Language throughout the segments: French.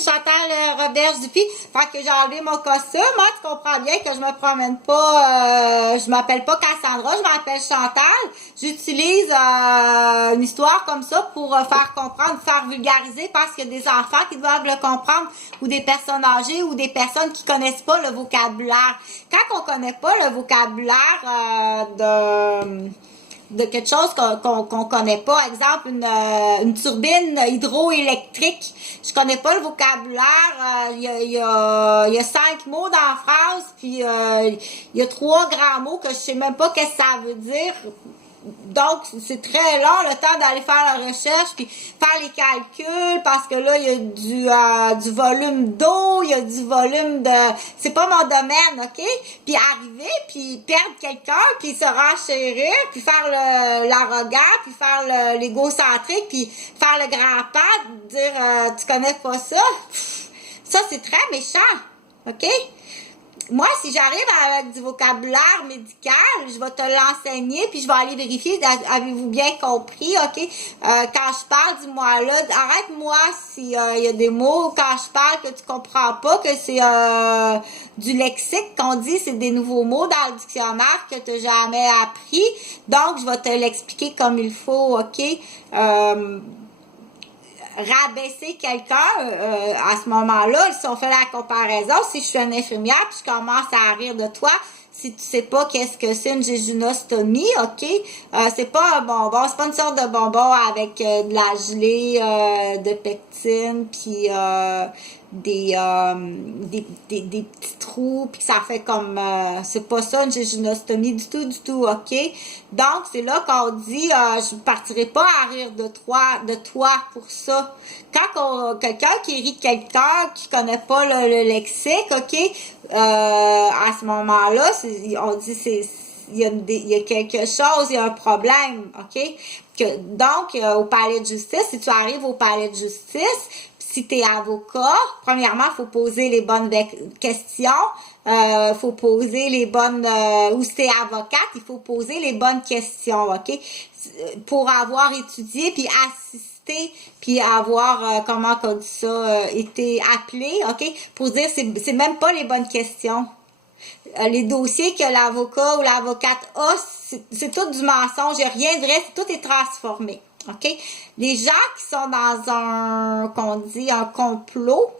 c'est Chantal Roberge-Dupuis. Fait que j'ai enlevé mon costume. Moi, tu comprends bien que je me promène pas, je m'appelle pas Cassandra, je m'appelle Chantal. J'utilise une histoire comme ça pour faire comprendre, faire vulgariser, parce qu'il y a des enfants qui doivent le comprendre, ou des personnes âgées, ou des personnes qui connaissent pas le vocabulaire. Quand on connaît pas le vocabulaire de quelque chose qu'on connaît pas. Exemple, une turbine hydroélectrique. Je connais pas le vocabulaire. Il y a 5 mots dans la phrase, puis il y a 3 grands mots que je sais même pas qu'est-ce que ça veut dire. Donc, c'est très long le temps d'aller faire la recherche, puis faire les calculs, parce que là, il y a du volume d'eau, il y a du volume de... C'est pas mon domaine, OK? Puis arriver, puis perdre quelqu'un, puis se renchérir, puis faire l'arrogant, puis faire l'égocentrique, puis faire le grand-père, dire tu connais pas ça? Ça, c'est très méchant, OK? Moi, si j'arrive avec du vocabulaire médical, je vais te l'enseigner, puis je vais aller vérifier, avez-vous bien compris, OK? Quand je parle, dis-moi là, arrête-moi s'il y a des mots, quand je parle que tu comprends pas, que c'est du lexique qu'on dit, c'est des nouveaux mots dans le dictionnaire que tu n'as jamais appris. Donc, je vais te l'expliquer comme il faut, OK? Rabaisser quelqu'un à ce moment-là, si on fait la comparaison, si je suis une infirmière puis je commence à rire de toi, si tu sais pas qu'est-ce que c'est une jéjunostomie, OK? C'est pas un bonbon, c'est pas une sorte de bonbon avec de la gelée, de pectine, puis des petits trous, puis ça fait comme... c'est pas ça une jéjunostomie du tout, OK? Donc, c'est là qu'on dit, je ne partirai pas à rire de toi pour ça. Quand quelqu'un qui rit de quelqu'un qui connaît pas le lexique, OK? À ce moment-là, on dit il y a quelque chose, il y a un problème, OK? Donc, au palais de justice, si tu arrives au palais de justice, si tu es avocat, premièrement, il faut poser les bonnes questions, faut poser les bonnes... ou si tu es avocate, il faut poser les bonnes questions, OK? Pour avoir étudié, puis assisté, puis avoir, comment on dit ça, été appelé, OK? Pour dire, c'est même pas les bonnes questions. Les dossiers que l'avocat ou l'avocate a, c'est tout du mensonge, il n'y a rien de vrai, tout est transformé. OK? Les gens qui sont dans qu'on dit un complot,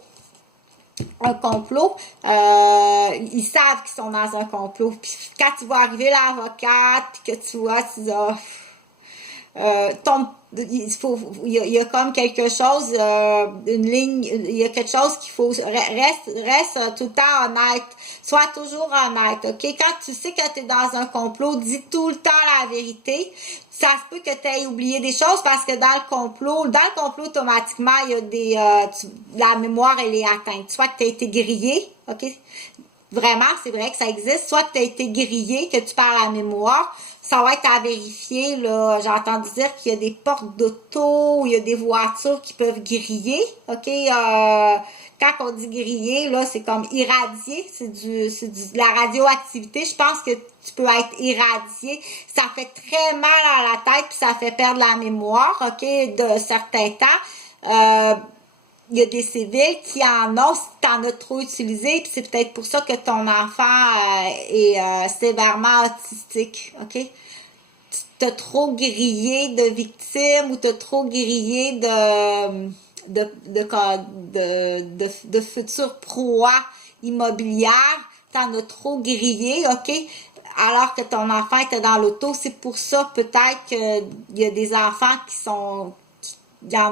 ils savent qu'ils sont dans un complot. Puis quand tu vois arriver l'avocate, puis que tu vois, tu dis, il y a comme quelque chose, une ligne, il y a quelque chose qu'il faut, reste tout le temps honnête, sois toujours honnête, OK? Quand tu sais que tu es dans un complot, dis tout le temps la vérité. Ça se peut que tu aies oublié des choses, parce que dans le complot automatiquement, il y a la mémoire, elle est atteinte. Soit que tu as été grillé, OK? Vraiment, c'est vrai que ça existe. Soit que tu as été grillé, que tu perds la mémoire. Ça va être à vérifier, là. J'ai entendu dire qu'il y a des portes d'auto, il y a des voitures qui peuvent griller, OK? Quand on dit griller, là, c'est comme irradier, c'est de la radioactivité. Je pense que tu peux être irradié. Ça fait très mal à la tête, puis ça fait perdre la mémoire, OK, de certains temps. Il y a des civils qui en ont si tu en as trop utilisé, puis c'est peut-être pour ça que ton enfant est sévèrement autistique, OK? Tu t'as trop grillé de victimes, ou t'as trop grillé de futures proies immobilières, t'en as trop grillé, OK? Alors que ton enfant était dans l'auto, c'est pour ça peut-être qu'il y a des enfants qui en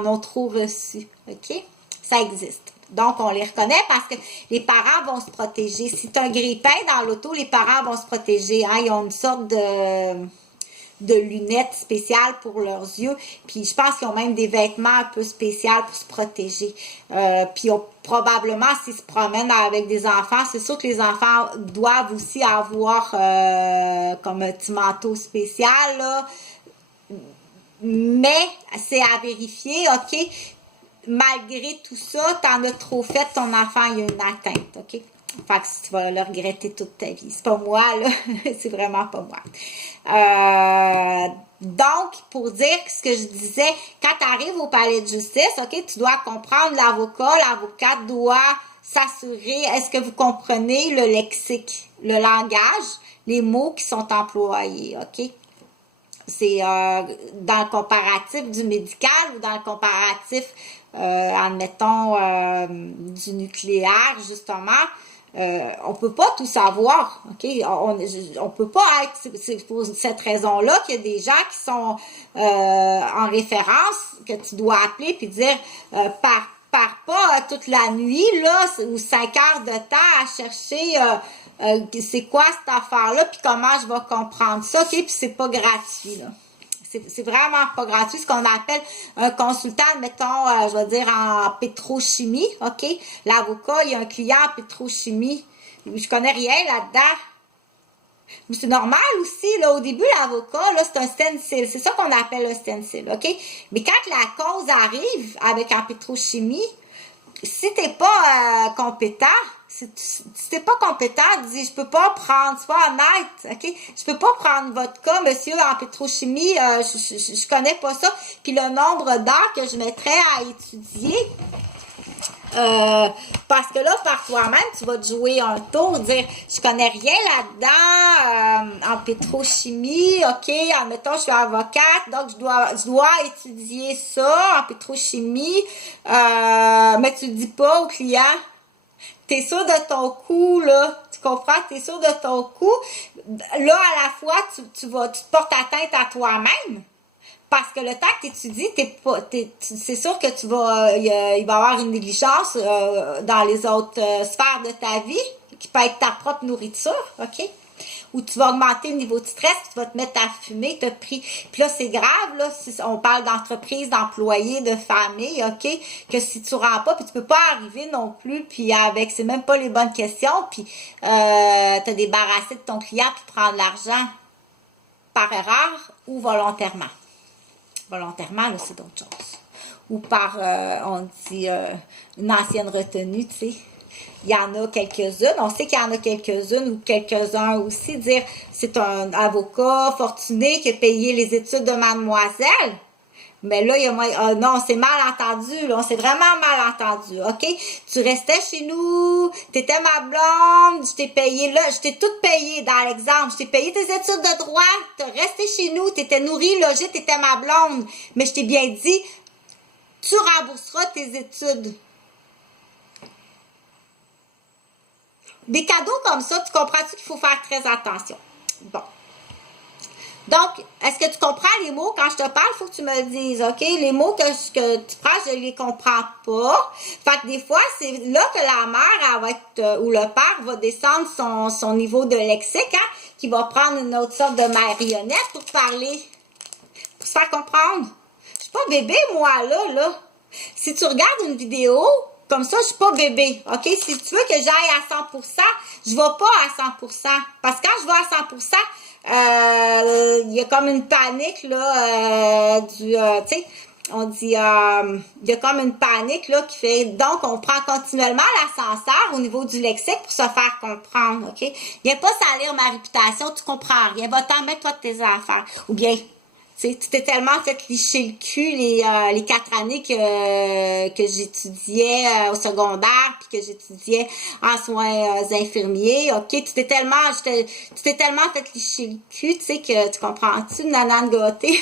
ont trop reçu, OK? Ça existe. Donc, on les reconnaît parce que les parents vont se protéger. Si tu as un grille-pain dans l'auto, les parents vont se protéger. Hein? Ils ont une sorte de lunettes spéciales pour leurs yeux. Puis, je pense qu'ils ont même des vêtements un peu spéciaux pour se protéger. Puis, probablement, s'ils se promènent avec des enfants, c'est sûr que les enfants doivent aussi avoir comme un petit manteau spécial, là. Mais, c'est à vérifier, OK? Malgré tout ça, t'en as trop fait, ton enfant, il y a une atteinte, OK? Fait que tu vas le regretter toute ta vie. C'est pas moi, là. C'est vraiment pas moi. Donc, pour dire ce que je disais, quand tu arrives au palais de justice, OK, tu dois comprendre l'avocate doit s'assurer, est-ce que vous comprenez le lexique, le langage, les mots qui sont employés, OK? C'est dans le comparatif du médical ou dans le comparatif, admettons, du nucléaire, justement. On peut pas tout savoir, OK? On peut pas être, c'est pour cette raison-là qu'il y a des gens qui sont en référence, que tu dois appeler puis dire pars pas toute la nuit, là, ou 5 heures de temps à chercher c'est quoi cette affaire-là, puis comment je vais comprendre ça, OK? Puis c'est pas gratuit, là. C'est vraiment pas gratuit, ce qu'on appelle un consultant, mettons, je vais dire en pétrochimie, OK? L'avocat, il y a un client en pétrochimie. Je connais rien là-dedans. Mais c'est normal aussi, là, au début, l'avocat, là, c'est un stencil. C'est ça qu'on appelle le stencil, OK? Mais quand la cause arrive avec en pétrochimie, si t'es pas compétent, si t'es pas compétent, dis je peux pas prendre, sois honnête, OK? Je peux pas prendre votre cas, monsieur, en pétrochimie, je connais pas ça. Puis le nombre d'heures que je mettrais à étudier, parce que là, par toi-même, tu vas te jouer un tour, dire je connais rien là-dedans en pétrochimie, OK, admettons, je suis avocate, donc je dois étudier ça en pétrochimie, mais tu le dis pas au client. T'es sûr de ton coup, là, tu comprends? T'es sûr de ton coup. Là, à la fois, tu te portes atteinte à toi-même. Parce que le temps que tu étudies, c'est sûr que tu vas, il va y avoir une négligence dans les autres sphères de ta vie, qui peut être ta propre nourriture, OK? Ou tu vas augmenter le niveau de stress, tu vas te mettre à fumer, puis là, c'est grave, là, si on parle d'entreprise, d'employés, de famille, OK? Que si tu rends pas, puis tu peux pas arriver non plus, puis avec, c'est même pas les bonnes questions, puis te débarrasser de ton client, puis prendre l'argent par erreur ou volontairement. Volontairement, là, c'est d'autres choses. Ou par, on dit, une ancienne retenue, tu sais. Il y en a quelques-unes. On sait qu'il y en a quelques-unes ou quelques-uns aussi. Dire, c'est un avocat fortuné qui a payé les études de mademoiselle. Mais là, il y a non, c'est mal entendu, là. C'est vraiment mal entendu, OK? Tu restais chez nous, t'étais ma blonde, je t'ai payé là, je t'ai tout payé dans l'exemple. Je t'ai payé tes études de droit, t'es resté chez nous, t'étais nourrie, logée, t'étais ma blonde. Mais je t'ai bien dit, tu rembourseras tes études. Des cadeaux comme ça, tu comprends-tu qu'il faut faire très attention? Bon. Donc, est-ce que tu comprends les mots quand je te parle? Il faut que tu me le dises, OK? Les mots que tu prends, je les comprends pas. Fait que des fois, c'est là que la mère, elle va être, ou le père va descendre son niveau de lexique, hein? Qui va prendre une autre sorte de marionnette pour parler, pour se faire comprendre. Je suis pas bébé, moi, là. Si tu regardes une vidéo, comme ça, je suis pas bébé, OK? Si tu veux que j'aille à 100%, je vais pas à 100%. Parce que quand je vais à 100%, il y a comme une panique, là, tu sais, on dit, il y a comme une panique, là, qui fait, donc, on prend continuellement l'ascenseur au niveau du lexique pour se faire comprendre, OK? Viens pas salir ma réputation, tu comprends rien, va-t'en mettre toi de tes affaires. Ou bien, tu t'es tellement fait licher le cul les 4 années que j'étudiais au secondaire puis que j'étudiais en soins infirmiers, OK? Tu t'es tellement fait licher le cul, tu sais, que tu comprends-tu, nanane gâtée?